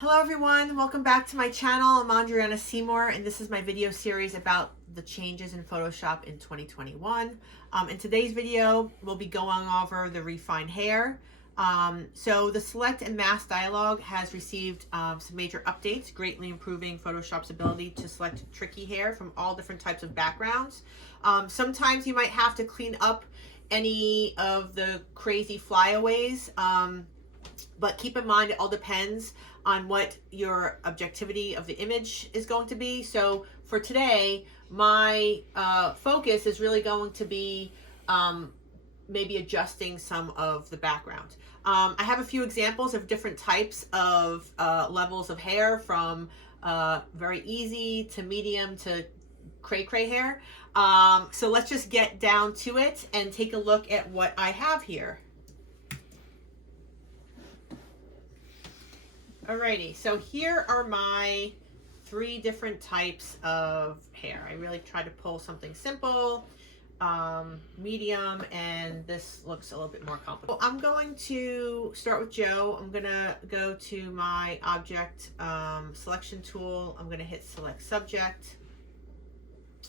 Hello everyone, welcome back to my channel. I'm Andreanna Seymore and this is my video series about the changes in Photoshop in 2021. In today's video, we'll be going over the refined hair. So the select and mask dialog has received some major updates, greatly improving Photoshop's ability to select tricky hair from all different types of backgrounds. Sometimes you might have to clean up any of the crazy flyaways, but keep in mind it all depends on what your objectivity of the image is going to be. So for today, my focus is really going to be maybe adjusting some of the background. I have a few examples of different types of levels of hair, from very easy to medium to cray hair. So let's just get down to it and take a look at what I have here. Alrighty, so here are my three different types of hair. I really try to pull something simple, medium, and this looks a little bit more complicated. So I'm going to start with Joe. I'm gonna go to my object selection tool. I'm gonna hit select subject.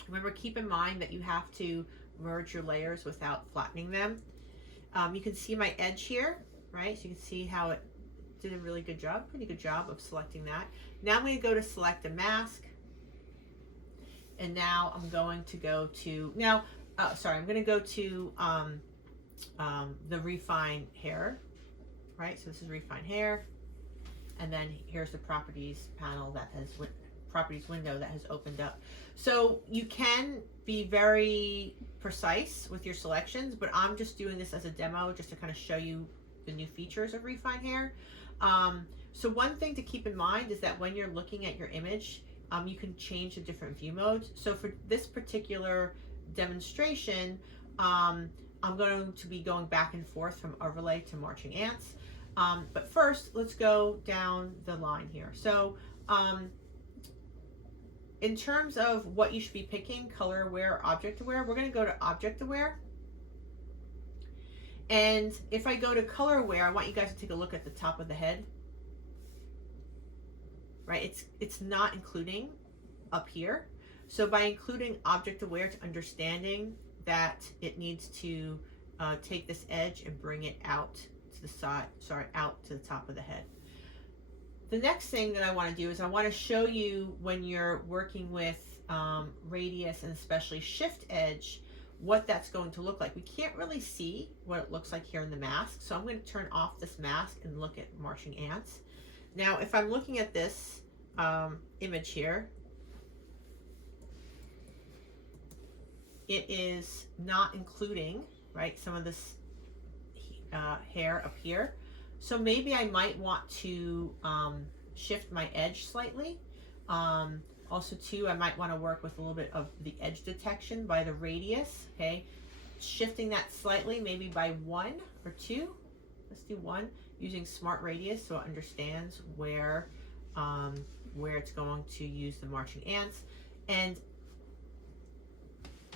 Remember, keep in mind that you have to merge your layers without flattening them. You can see my edge here, right? So you can see how it did a really good job, pretty good job of selecting that. Now I'm going to go to select a mask, and now I'm going to go to I'm going to go to the refine hair, right? So this is refine hair, and then here's the properties panel that has properties window that has opened up. So you can be very precise with your selections, but I'm just doing this as a demo just to kind of show you the new features of refine hair. So one thing to keep in mind is that when you're looking at your image, you can change the different view modes. So for this particular demonstration, I'm going to be going back and forth from overlay to marching ants. But first, let's go down the line here. So in terms of what you should be picking, color aware or object aware, we're going to go to object aware. And if I go to color aware, I want you guys to take a look at the top of the head. Right, it's not including up here. So by including object aware to understanding that it needs to take this edge and bring it out to the side, out to the top of the head. The next thing that I want to do is I want to show you when you're working with radius and especially shift edge, what that's going to look like. We can't really see what it looks like here in the mask, so I'm going to turn off this mask and look at marching ants. Now if I'm looking at this image here, it is not including, right, some of this hair up here. So maybe I might want to shift my edge slightly. Also too, I might want to work with a little bit of the edge detection by the radius, okay? Shifting that slightly, maybe by 1 or 2. Let's do 1, using smart radius so it understands where it's going to use the marching ants. And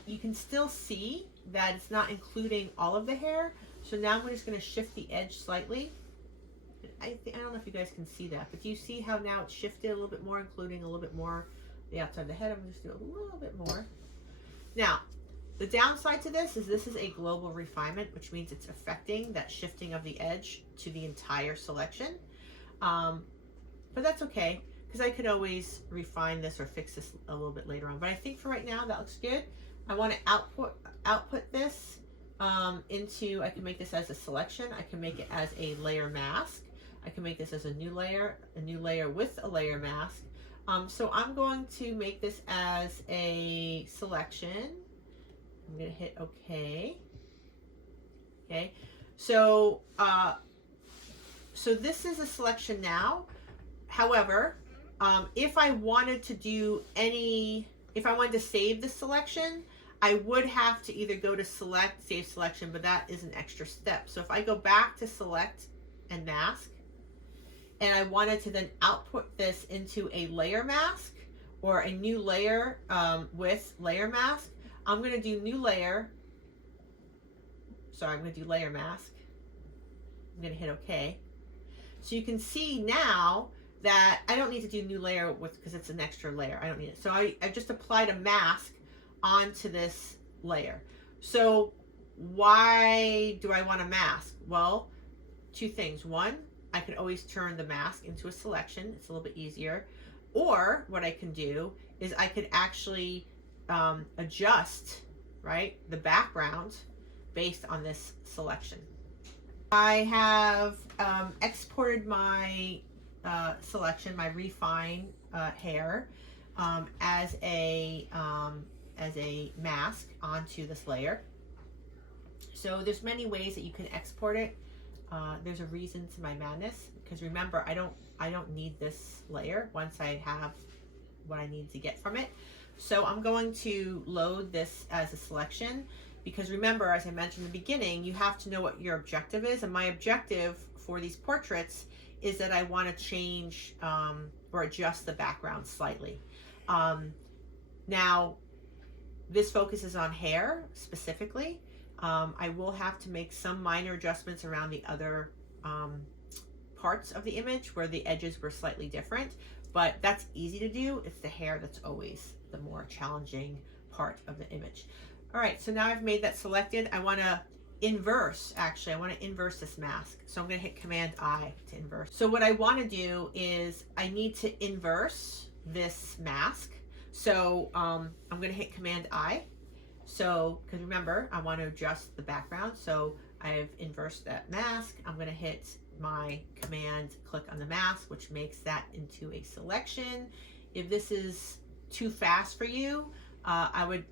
you can still see that it's not including all of the hair. So now I'm just going to shift the edge slightly. I don't know if you guys can see that, but do you see how now it's shifted a little bit more, including a little bit more the outside of the head? I'm going to just do a little bit more. Now, the downside to this is a global refinement, which means it's affecting that shifting of the edge to the entire selection. But that's okay, because I could always refine this or fix this a little bit later on. But I think for right now, that looks good. I want to output this into, I can make this as a selection. I can make it as a layer mask. I can make this as a new layer with a layer mask. So I'm going to make this as a selection. I'm going to hit OK. Okay. So this is a selection now. However, if I wanted to save the selection, I would have to either go to select, save selection, but that is an extra step. So if I go back to select and mask, and I wanted to then output this into a layer mask or a new layer with layer mask, I'm going to do new layer. Sorry, I'm going to do layer mask. I'm going to hit OK. So you can see now that I don't need to do new layer with, because it's an extra layer. I don't need it. So I just applied a mask onto this layer. So why do I want a mask? Well, two things. One, I could always turn the mask into a selection. It's a little bit easier. Or what I can do is I could actually adjust, right, the background based on this selection. I have exported my selection, my refine hair, as a mask onto this layer. So there's many ways that you can export it. There's a reason to my madness, because remember, I don't need this layer once I have what I need to get from it. So I'm going to load this as a selection, because remember, as I mentioned in the beginning, you have to know what your objective is. And my objective for these portraits is that I want to change or adjust the background slightly. Now, this focuses on hair specifically. I will have to make some minor adjustments around the other parts of the image where the edges were slightly different, but that's easy to do. It's the hair that's always the more challenging part of the image. All right, so now I've made that selected. I want to inverse, actually, I want to inverse this mask. So I'm going to hit Command I to inverse. So what I want to do is I need to inverse this mask. So I'm going to hit Command I. So, because remember, I want to adjust the background. So I've inversed that mask. I'm going to hit my command, click on the mask, which makes that into a selection. If this is too fast for you, I would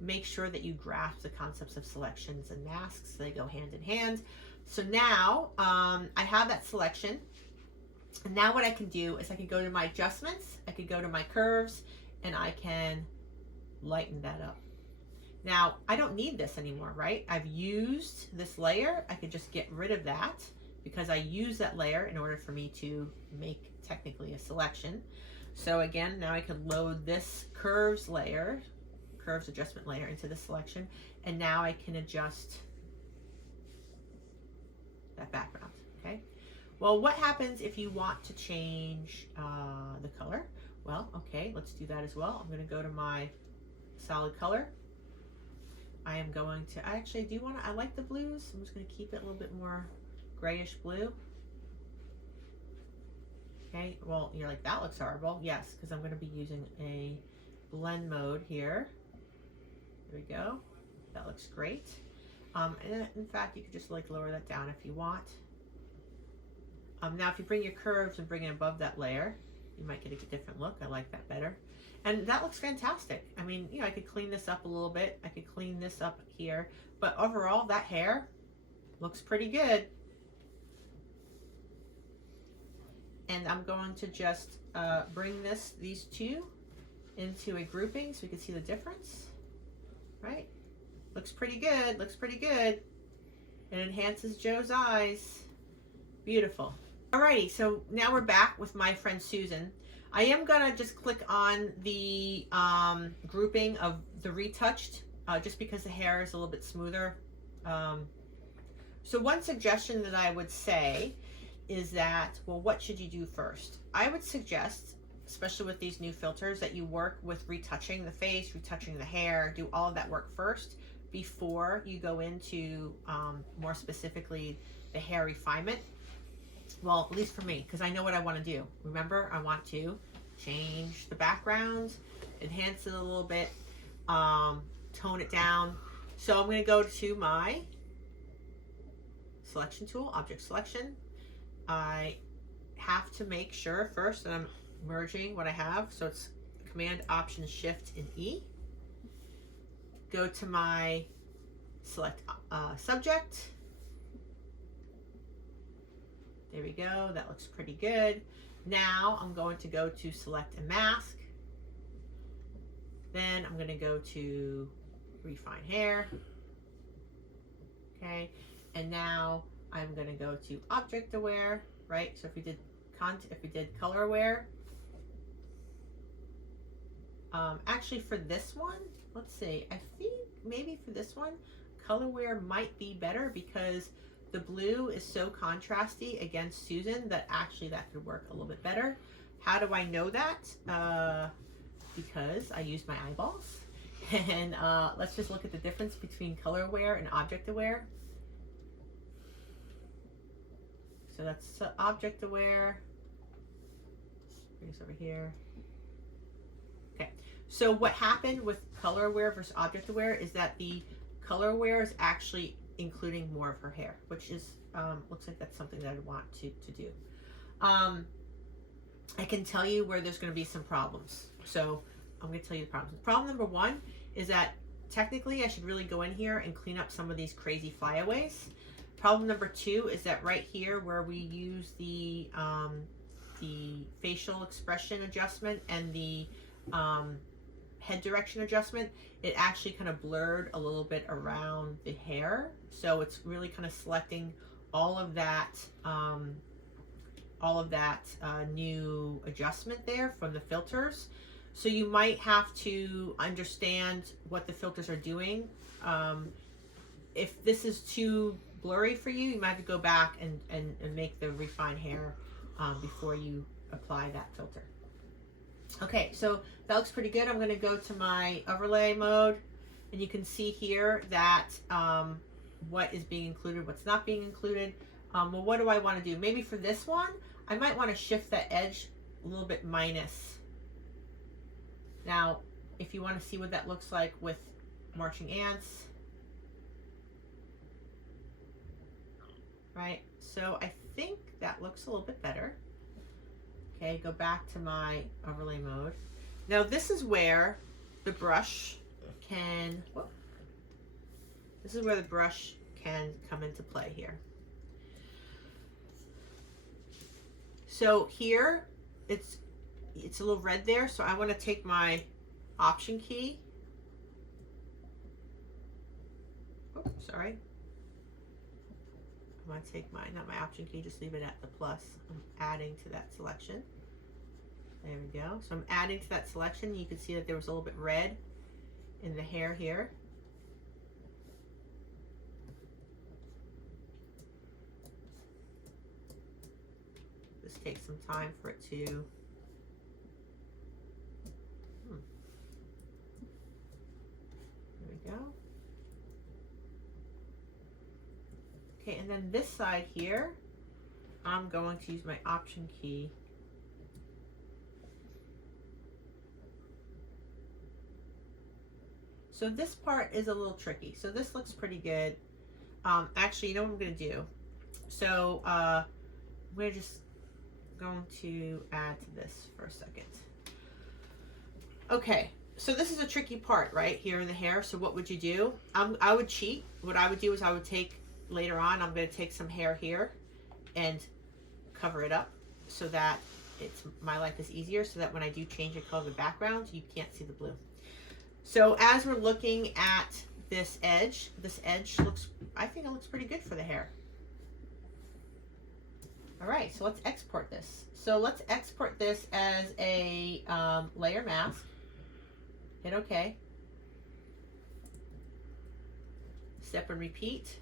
make sure that you grasp the concepts of selections and masks. They go hand in hand. So now I have that selection. And now what I can do is I can go to my adjustments, I could go to my curves, and I can lighten that up. Now, I don't need this anymore, right? I've used this layer. I could just get rid of that because I use that layer in order for me to make technically a selection. So again, now I can load this curves layer, curves adjustment layer into the selection, and now I can adjust that background, okay? Well, what happens if you want to change the color? Well, okay, let's do that as well. I'm gonna go to my solid color. I am going to, I actually do want to, I like the blues. I'm just going to keep it a little bit more grayish blue. Okay, well, you're like, that looks horrible. Yes, because I'm going to be using a blend mode here. There we go. That looks great. And in fact, you could just like lower that down if you want. Now, if you bring your curves and bring it above that layer, you might get a different look. I like that better. And that looks fantastic. I mean, you know, I could clean this up a little bit. I could clean this up here. But overall, that hair looks pretty good. And I'm going to just bring these two into a grouping so we can see the difference. Right? Looks pretty good. Looks pretty good. It enhances Joe's eyes. Beautiful. Alrighty, so now we're back with my friend Susan. I am gonna just click on the grouping of the retouched, just because the hair is a little bit smoother. So one suggestion that I would say is that, well, what should you do first? I would suggest, especially with these new filters, that you work with retouching the face, retouching the hair, do all of that work first before you go into more specifically the hair refinement. Well, at least for me, because I know what I want to do. Remember, I want to change the background, enhance it a little bit, tone it down. So I'm going to go to my selection tool, object selection. I have to make sure first that I'm merging what I have. So it's Command, Option, Shift, and E. Go to my select subject. There we go. That looks pretty good. Now I'm going to go to select a mask. Then I'm going to go to refine hair. Okay. And now I'm going to go to object aware, right? So if we did color aware, actually for this one, let's see, I think maybe for this one, color aware might be better because the blue is so contrasty against Susan that actually that could work a little bit better. How do I know that? Because I use my eyeballs. And let's just look at the difference between color aware and object aware. So that's object aware. Bring this over here. Okay, so what happened with color aware versus object aware is that the color aware is actually including more of her hair, which is looks like that's something that I want to do. I can tell you where there's going to be some problems. So I'm going to tell you the problems. Problem number one is that technically I should really go in here and clean up some of these crazy flyaways. Problem number two is that right here where we use the facial expression adjustment and the head direction adjustment, it actually kind of blurred a little bit around the hair. So it's really kind of selecting all of that new adjustment there from the filters. So you might have to understand what the filters are doing. If this is too blurry for you, you might have to go back and make the refine hair before you apply that filter. Okay, so that looks pretty good. I'm going to go to my overlay mode, and you can see here that what is being included, what's not being included. Well, what do I want to do? Maybe for this one, I might want to shift that edge a little bit minus. Now, if you want to see what that looks like with marching ants, right? So I think that looks a little bit better. Okay, go back to my overlay mode. Now this is where the brush can, come into play here. So here, it's a little red there, so I want to take my option key. Oh, sorry. I'm going to take not my option key, just leave it at the plus. I'm adding to that selection. There we go. So I'm adding to that selection. You can see that there was a little bit red in the hair here. Just take some time for it to there we go. Okay, and then this side here, I'm going to use my option key. So this part is a little tricky. So this looks pretty good. Actually, you know what I'm going to do? So we're just going to add to this for a second. Okay, so this is a tricky part right here in the hair. So what would you do? I would cheat. What I would do is I would take, later on, I'm going to take some hair here and cover it up so that my life is easier, so that when I do change the color of the background, you can't see the blue. So as we're looking at this edge looks, I think it looks pretty good for the hair. All right, so let's export this. So let's export this as a layer mask. Hit OK. Step and repeat.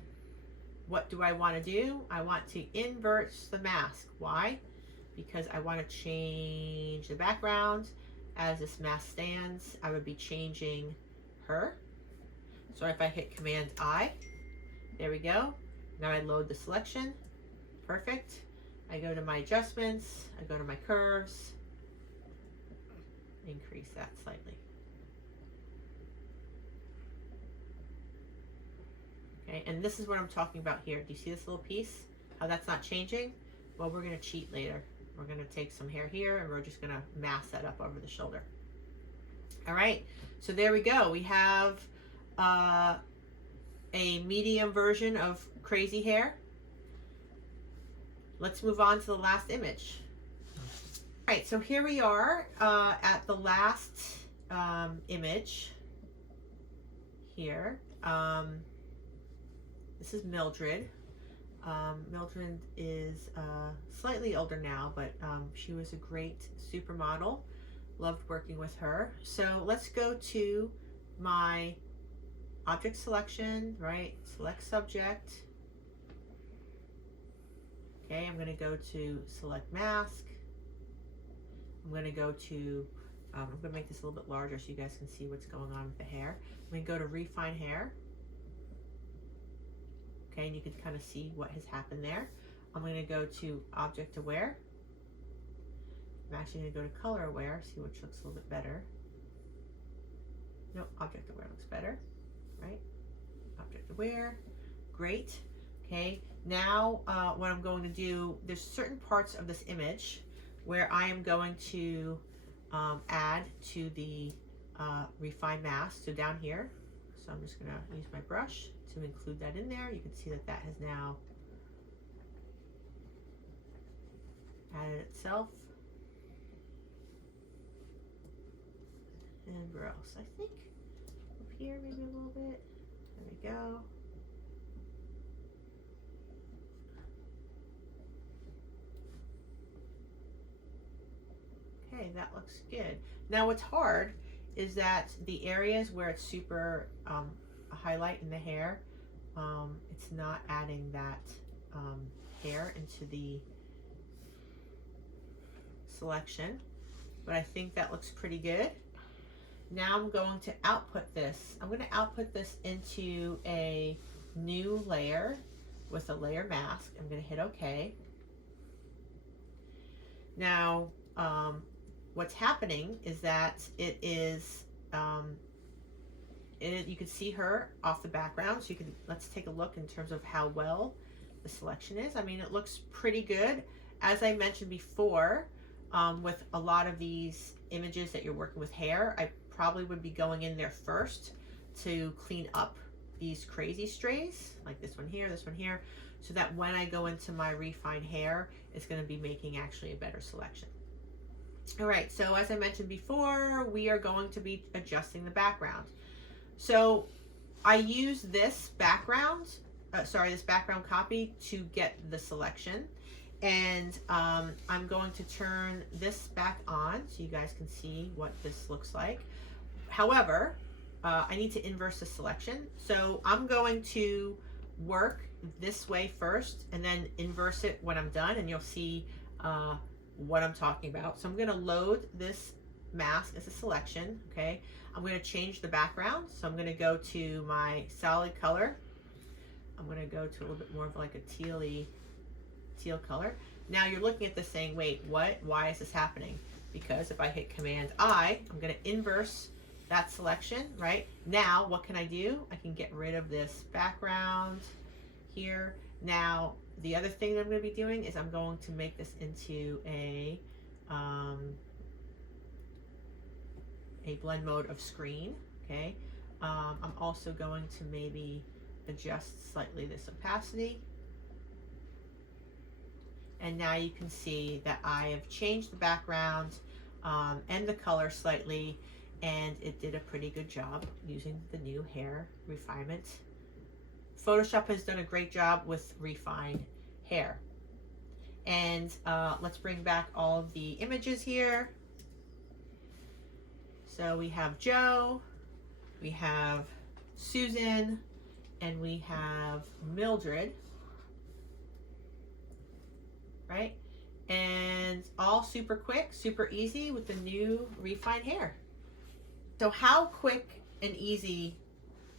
What do I want to do? I want to invert the mask. Why? Because I want to change the background. As this mask stands, I would be changing her. So if I hit Command I, there we go. Now I load the selection. Perfect. I go to my adjustments. I go to my curves. Increase that slightly. Okay, and this is what I'm talking about here. Do you see this little piece? How that's not changing? Well, we're going to cheat later. We're going to take some hair here and we're just going to mask that up over the shoulder. All right, so there we go. We have a medium version of crazy hair. Let's move on to the last image. All right, so here we are at the last image here. This is Mildred. Mildred is slightly older now, but she was a great supermodel. Loved working with her. So let's go to my object selection, right? Select subject. Okay, I'm going to go to select mask. I'm going to go to, I'm going to make this a little bit larger so you guys can see what's going on with the hair. I'm going to go to refine hair. Okay, and you can kind of see what has happened there. I'm going to go to object aware. I'm actually going to go to color aware, see which looks a little bit better. Nope, object aware looks better, right? Object aware, great. Okay, now what I'm going to do, there's certain parts of this image where I am going to add to the refine mask. So down here, so I'm just going to use my brush to include that in there. You can see that that has now added itself. And where else? I think up here maybe a little bit. There we go. Okay, that looks good. Now what's hard is that the areas where it's super a highlight in the hair, it's not adding that hair into the selection, but I think that looks pretty good. Now I'm going to output this. I'm going to output this into a new layer with a layer mask. I'm going to hit OK. Now, what's happening is that it is, you can see her off the background. So you can, let's take a look in terms of how well the selection is. I mean, it looks pretty good. As I mentioned before, with a lot of these images that you're working with hair, I probably would be going in there first to clean up these crazy strays, like this one here, so that when I go into my refined hair, it's going to be making actually a better selection. All right, so as I mentioned before, we are going to be adjusting the background. So I use this background, this background copy to get the selection. And I'm going to turn this back on so you guys can see what this looks like. However, I need to inverse the selection. So I'm going to work this way first and then inverse it when I'm done, and you'll see what I'm talking about. So I'm going to load this mask as a selection. Okay, I'm going to change the background. So I'm going to go to my solid color. I'm going to go to a little bit more of like a teal color. Now you're looking at this saying, wait, what? Why is this happening? Because if I hit Command I, I'm going to inverse that selection, right? Now, what can I do? I can get rid of this background here. Now, the other thing that I'm going to be doing is I'm going to make this into a blend mode of screen, okay? I'm also going to maybe adjust slightly this opacity. And now you can see that I have changed the background and the color slightly, and it did a pretty good job using the new hair refinement. Photoshop has done a great job with refined hair. And let's bring back all of the images here. So we have Joe, we have Susan, and we have Mildred. Right? And all super quick, super easy with the new refined hair. So how quick and easy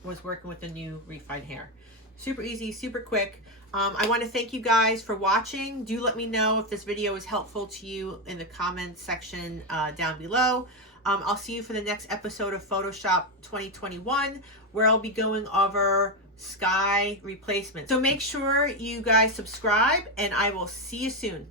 was working with the new refined hair? Super easy, super quick. I want to thank you guys for watching. Do let me know if this video is helpful to you in the comments section down below. I'll see you for the next episode of Photoshop 2021, where I'll be going over sky replacement. So make sure you guys subscribe, and I will see you soon.